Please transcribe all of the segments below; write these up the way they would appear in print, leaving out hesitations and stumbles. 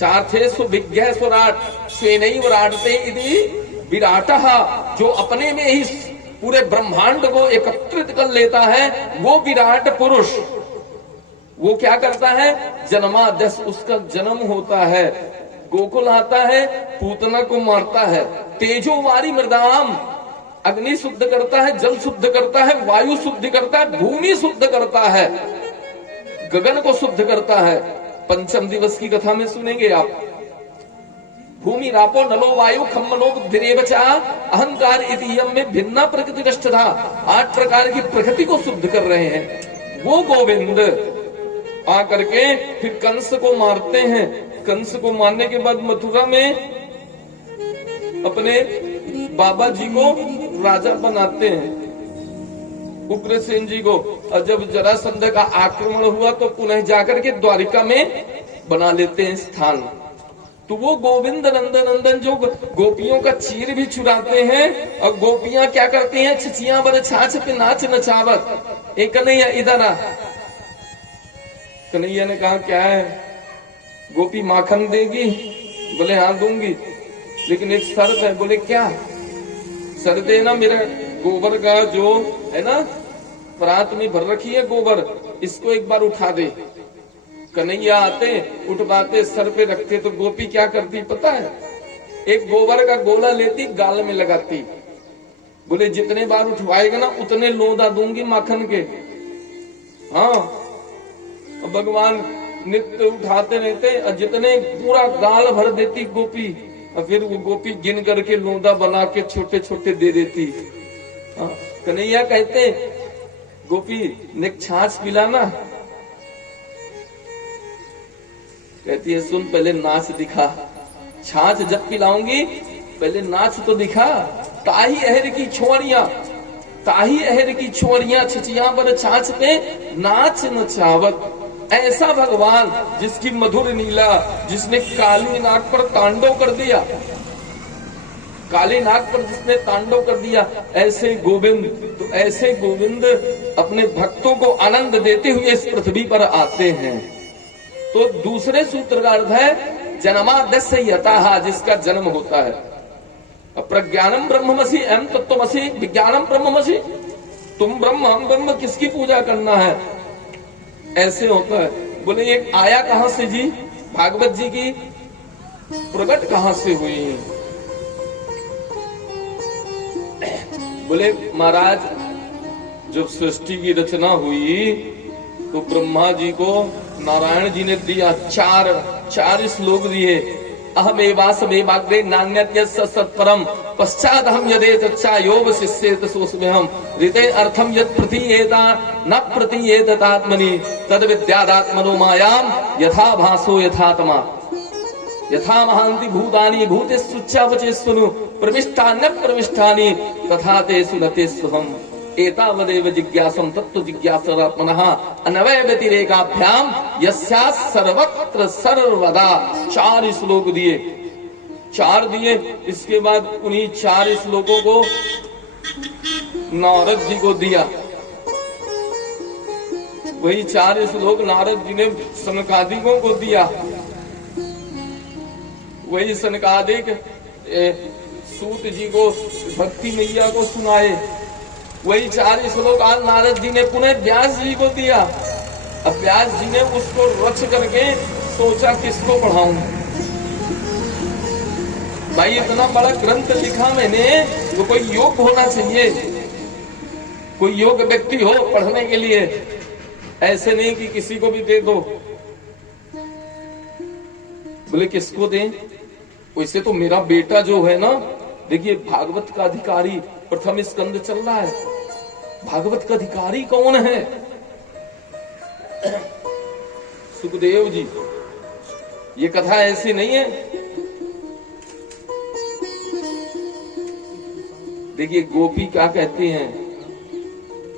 चार्थेषु विज्ञः स्वराट स्वेनैव राडते इति विराटः, जो अपने में ही पूरे ब्रह्मांड को एकत्रित कर लेता है वो विराट पुरुष। वो क्या करता है, जन्माद्यस, उसका जन्म होता है, गोकुल आता है, पूतना को मारता है, तेजोवारी मृदाम, अग्नि शुद्ध करता है, जल शुद्ध करता है, वायु शुद्ध करता है, भूमि शुद्ध करता है, गगन को शुद्ध करता है। पंचम दिवस की कथा में सुनेंगे आप। भूमि रापो नलो वायु खम मनो बुद्धिरेव च अहंकार इतियम में भिन्ना प्रकृति नष्ट था। 8 प्रकार की प्रकृति को शुद्ध कर रहे हैं वो गोविंद आकर के फिर कंस को मारते हैं। कंस को मारने के बाद मथुरा में अपने बाबा जी को राजा बनाते हैं, उग्रसेन जी को। और जब जरासंध का आक्रमण हुआ तो पुनः जाकर के द्वारिका में बना लेते हैं स्थान। तो वो गोविंद नंदन जो गोपियों का चीर भी चुराते हैं, और गोपियां क्या करती हैं, छिचियां बर छाछ पे नाच नचावत। एक कन्हैया इधर आ। कन्हैया ने कहा क्या है, गोपी माखन देगी? बोले हाँ दूंगी, लेकिन एक शर्त है। बोले क्या शर्त है? ना मेरा गोबर का जो है ना परात में भर रखी है गोबर, इसको एक बार उठा दे। कन्हैया आते, उठवाते, सर पे रखते, तो गोपी क्या करती पता है, एक गोबर का गोला लेती, गाल में लगाती। बोले जितने बार उठवाएगा ना उतने लोदा दूंगी माखन के। हाँ, भगवान नित्य उठाते रहते, और जितने पूरा गाल भर देती गोपी, और फिर वो गोपी गिन करके लोदा बना के छोटे छोटे दे देती। कन्हैया कहते गोपी ने छाछ पिलाना। कहती है सुन, पहले नाच दिखा, छाछ जब पिलाऊंगी पहले नाच तो दिखा। ताही अहर की छोरियां, ताही अहर की छोरियां छिचियां पर छाछ पे नाच नचावत। ऐसा भगवान जिसकी मधुर नीला, जिसने काली नाग पर तांडव कर दिया, काली नाग पर जिसने तांडव कर दिया, ऐसे गोविंद। तो ऐसे गोविंद अपने भक्तों को आनंद देते हुए इस पृथ्वी पर आते हैं। तो दूसरे सूत्र का अर्थ है जन्माद्यस्य यतः, जिसका जन्म होता है। प्रज्ञानम ब्रह्ममसि अहम तत्त्वमसि विज्ञानम ब्रह्ममसि, तुम ब्रह्म हम ब्रह्म, किसकी पूजा करना है, ऐसे होता है। बोले ये आया कहां से जी, भागवत जी की प्रकट कहां से हुई? बोले महाराज जब सृष्टि की रचना हुई तो ब्रह्मा जी को नारायण जी ने दिया चार श्लोक दिए। अहमेवासमेवाग्रे नान्यत् सत्परम पश्चात हम यदेत चा योग शिष्येत सोऽस्म्यहम् ऋते अर्थम यत् प्रतीयेता न प्रतीयेत आत्मनि तद विद्यादात्मनो मायाम यथा भासो यथात्मा यथा महांति भूतानि भूतेषु प्रविष्टान्य प्रविष्टानि तथा तेषु न तेष्वहम् एतावदेव जिज्ञासं तत्त्व जिज्ञासात्मनः अन्वय व्यतिरेकाभ्याम यस्याः सर्वत्र सर्वदा। 4 श्लोक दिए, 4 दिए। इसके बाद उन्हीं 4 श्लोकों को नारद जी को दिया। वही 4 श्लोक नारद जी ने सनकादिकों को दिया। वही सनकादिक सूत जी को भक्ति मैया को सुनाए। वही 4 श्लोक आज नारद जी ने पुनः व्यास जी को दिया। अब व्यास जी ने उसको रच करके सोचा किसको पढ़ाऊं। भाई इतना बड़ा ग्रंथ लिखा मैंने, तो कोई योग्य होना चाहिए, कोई योग्य व्यक्ति हो पढ़ने के लिए। ऐसे नहीं कि किसी को भी दे दो। बोले किसको दें? वैसे तो मेरा बेटा जो है ना, देखिए भागवत का अधिकारी प्रथम स्कंद चल रहा है। भागवत का अधिकारी कौन है? सुखदेव जी। ये कथा ऐसी नहीं है। देखिए गोपी क्या कहती हैं,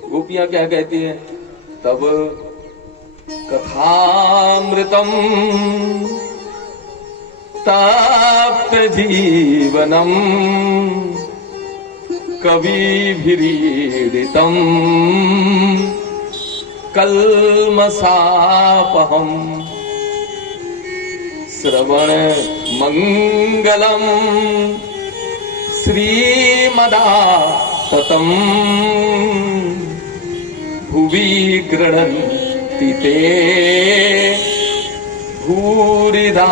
गोपियां क्या कहती हैं, तब कथामृतम ताप्त जीवनम कविभिरीडितम कल्मषापहम श्रवण मंगलम श्रीमदाततम भुवि गृह्णन्ति ते भूरिदा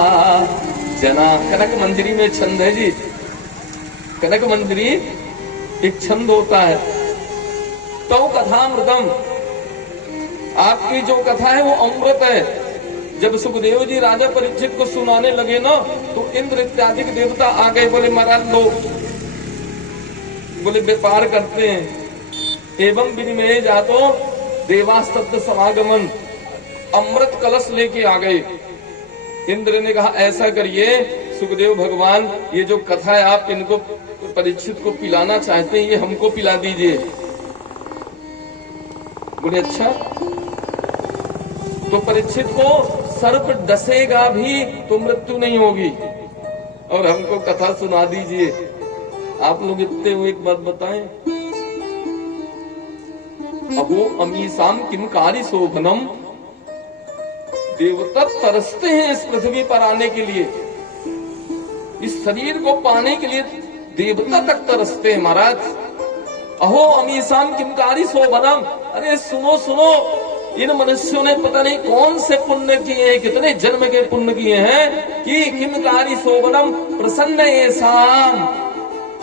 जना। कनक मंजरी में छंद है जी। कनक मंजरी एक छंद होता है। तो कथामृतम, आपकी जो कथा है वो अमृत है। जब सुखदेव जी राजा परीक्षित को सुनाने लगे ना, तो इंद्र इत्यादि के देवता आ गए, बोले महाराज लो, बोले व्यापार करते हैं। एवं विनिमय जातो देवास्तब्ध समागमन, अमृत कलश लेके आ गए। इंद्र ने कहा ऐसा करिए सुखदेव भगवान, ये जो कथा है आप इनको परीक्षित को पिलाना चाहते हैं, ये हमको पिला दीजिए। बोले अच्छा। तो परीक्षित को सर्प डसेगा भी तो मृत्यु नहीं होगी, और हमको कथा सुना दीजिए। आप लोग इतने हुए एक बात बताएं, अहो अमीसाम किम कारी शोभनम, देवता तरसते हैं इस पृथ्वी पर आने के लिए, इस शरीर को पाने के लिए देवता तक तरसते हैं महाराज। अहो अमीसाम किमकारी शोभनम, अरे सुनो सुनो, इन मनुष्यों ने पता नहीं कौन से पुण्य किए हैं, कितने जन्म के पुण्य किए हैं कि किमकारी शोभनम प्रसन्न येषाम,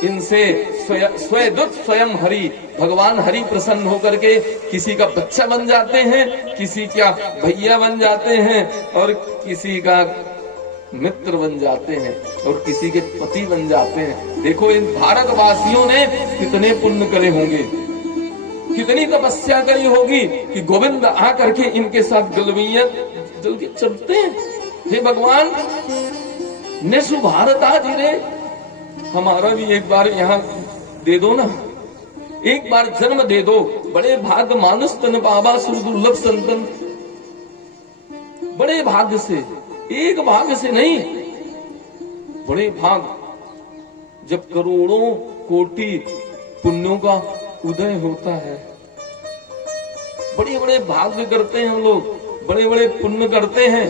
इनसे स्वयं स्वयं हरि भगवान हरि प्रसन्न होकर के किसी का बच्चा बन जाते हैं, किसी का भैया बन जाते हैं, और किसी का मित्र बन जाते हैं, और किसी के पति बन जाते हैं। देखो इन भारतवासियों ने कितने पुण्य करे होंगे, कितनी तपस्या करी होगी कि गोविंद आकर के इनके साथ गलवैया चलते हैं। हे भगवान निशु भारत आज रे, हमारा भी एक बार यहाँ दे दो ना, एक बार जन्म दे दो। बड़े भाग्य मानुष तन बाबा सुरदुर्लभ संतन, बड़े भाग्य से, एक भाग्य से नहीं, बड़े भाग, जब करोड़ों कोटि पुण्यों का उदय होता है। बड़े बड़े भाग्य करते हैं हम लोग, बड़े बड़े पुण्य करते हैं,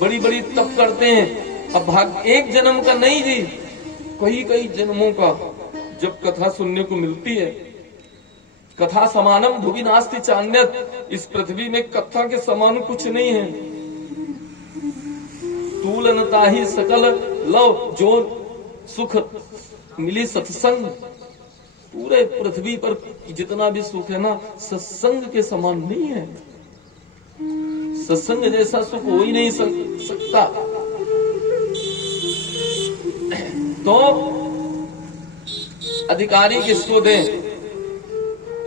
बड़ी बड़ी तप करते हैं। अब भाग्य एक जन्म का नहीं जी, कई कई जन्मों का जब कथा सुनने को मिलती है। कथा समानम भुवि नास्ति चान्यत, इस पृथ्वी में कथा के समान कुछ नहीं है। तुलनता ही सकल लव, जो सुख मिली सत्संग, पूरे पृथ्वी पर जितना भी सुख है ना, सत्संग के समान नहीं है। सत्संग जैसा सुख हो ही नहीं सकता। तो अधिकारी किसको दें?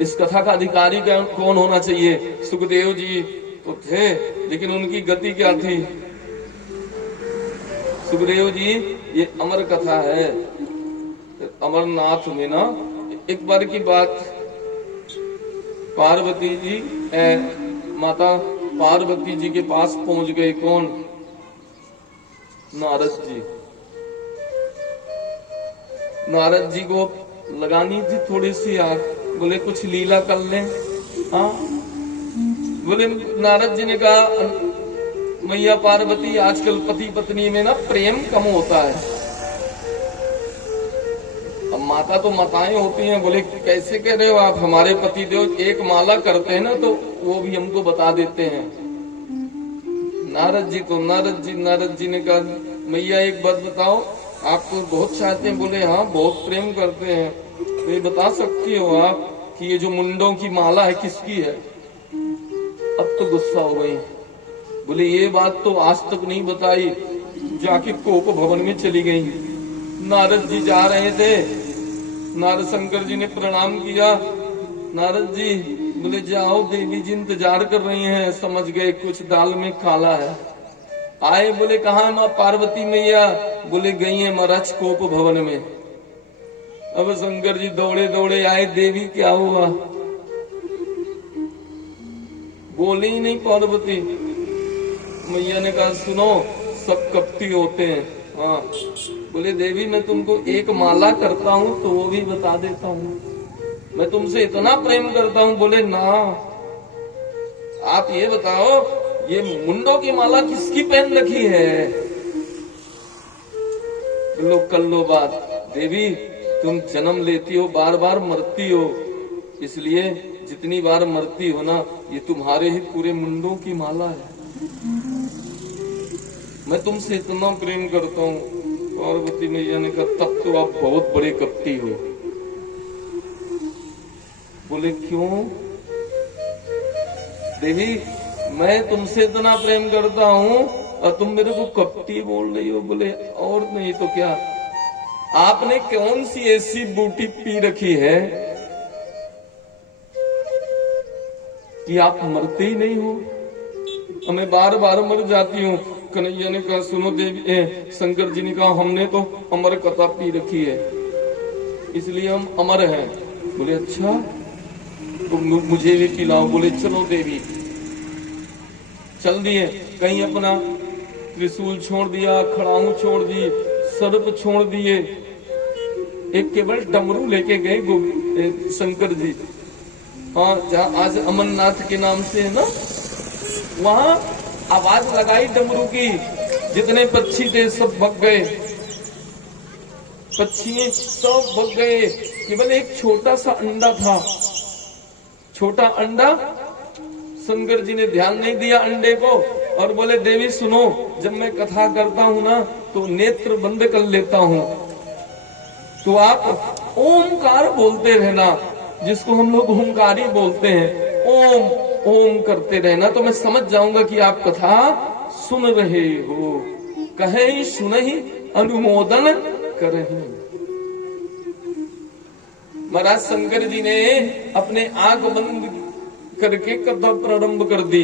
इस कथा का अधिकारी कौन होना चाहिए? सुखदेव जी तो थे, लेकिन उनकी गति क्या थी? सुखदेव जी, ये अमर कथा है। अमरनाथ में ना एक बार की बात, पार्वती जी माता पार्वती जी के पास पहुंच गए। कौन? नारद जी। नारद जी को लगानी थी थोड़ी सी आग, बोले कुछ लीला कर लें। हाँ, बोले नारद जी ने कहा मैया पार्वती, आजकल पति पत्नी में ना प्रेम कम होता है। अब माता तो माताएं होती हैं। बोले कैसे कह रहे हो आप? हमारे पति देव एक माला करते हैं ना, तो वो भी हमको बता देते हैं। नारद जी ने कहा मैया एक बात बताओ, आप तो बहुत चाहते हैं। बोले हाँ, बहुत प्रेम करते हैं। तो ये बता सकती हो आप कि ये जो मुंडों की माला है किसकी है? अब तो गुस्सा हो गई। बोले ये बात तो आज तक नहीं बताई, जाके कोप भवन में चली गई। नारद जी जा रहे थे, नारद शंकर जी ने प्रणाम किया। नारद जी बोले जाओ, देवी जी इंतजार कर रही हैं। समझ गए कुछ दाल में काला है। आए, बोले कहाँ है माँ पार्वती मैया? बोले गई है महाराज कोप भवन में। अब शंकर जी दौड़े दौड़े आए, देवी क्या हुआ? बोले ही नहीं पार्वती। मैया ने कहा सुनो, सब कपटी होते हैं। हाँ, बोले देवी मैं तुमको एक माला करता हूँ तो वो भी बता देता हूँ, मैं तुमसे इतना प्रेम करता हूँ। बोले ना, आप ये बताओ ये मुंडों की माला किसकी पहन रखी है? लो कर लो बात। देवी तुम जन्म लेती हो, बार बार मरती हो, इसलिए जितनी बार मरती हो ना, ये तुम्हारे ही पूरे मुंडों की माला है। मैं तुमसे इतना प्रेम करता हूँ। पार्वती मैया ने कहा तब तो आप बहुत बड़े कपटी हो। बोले क्यों? देवी मैं तुमसे इतना प्रेम करता हूँ और तुम मेरे को कपटी बोल रही हो। बोले और नहीं तो क्या, आपने कौन सी ऐसी बूटी पी रखी है कि आप मरते ही नहीं हो? मैं बार बार मर जाती हूँ। कन्हैया ने कहा सुनो देवी, शंकर जी ने कहा हमने तो अमर कथा पी रखी है, इसलिए हम अमर हैं। बोले अच्छा तो मुझे भी पिलाओ। बोले चलो देवी। चल दिए। कहीं अपना त्रिशूल छोड़ दिया, खड़ाऊ छोड़ दी, सर्प छोड़ दिए, एक केवल डमरू लेके गए शंकर जी। हाँ, जहाँ आज अमरनाथ के नाम से है ना, वहां आवाज लगाई डमरू की। जितने पक्षी थे सब भग गए, पक्षी सब भग गए। केवल एक छोटा सा अंडा था, छोटा अंडा। शंकर जी ने ध्यान नहीं दिया अंडे को और बोले देवी सुनो, जब मैं कथा करता हूँ ना तो नेत्र बंद कर लेता हूँ, तो आप ओमकार बोलते रहना, जिसको हम लोग ओमकारी बोलते हैं। ओम ओम करते रहना तो मैं समझ जाऊंगा कि आप कथा सुन रहे हो। कहे सुनहि अनुमोदन करहि। महाराज शंकर जी ने अपने आंख बंद करके कथा प्रारंभ कर दी।